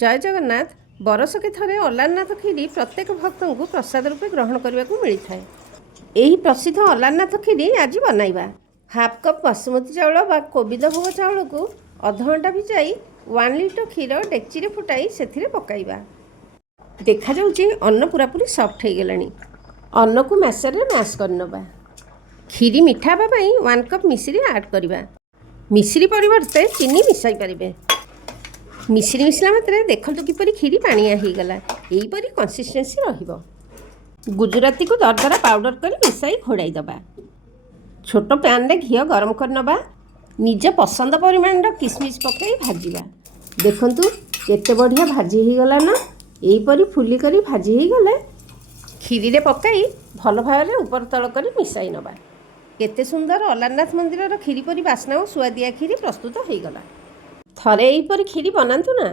जय जगन्नाथ। बरसके थरे अलारनाथ खीरी प्रत्येक भक्त को प्रसाद रूपे ग्रहण करने को मिलता है। यही प्रसिद्ध अलारनाथ खीरी आज बनइबा। हाफ कप बासमती चाउल बा कोविद भोग चाउल को अध घंटा भिजाई 1 लिटर क्षीर डेक्ची फुटाई से पकाइबा। देखा जाउची अन्न पूरापूरी सफ्ट हो गलानी। अन्न को मैसर मैश करनबा। खीरी मिठा पाई 1 कप मिश्री ऐड करबा। मिश्री परिवर्ते चीनी मिसाई पारिबे। मिश्री मिसला मात्रे देखु किपरि खीरी पानिया हो गला। यहीपरि कंसिस्टेंसी रहिबो। गुजराती को दरदरा पाउडर कर मिसाई घोड़ाई दबा। छोट पैन रे घी गरम करनबा। निज पसंद परिमाण किसमिस पकाई भाजिबा। देखंतु केते बढ़िया भाजी हो गला ना। यहीपरि फुली करी भाजी हो गले खीरी रे पकाई भल भाव ऊपर तल कर मिसाई नबा। केते सुंदर अलारनाथ मंदिर खीरी परी बास्ना और सुआदिया खीरी प्रस्तुत हो गला। थरे यहीपरि खीरी बनातु ना।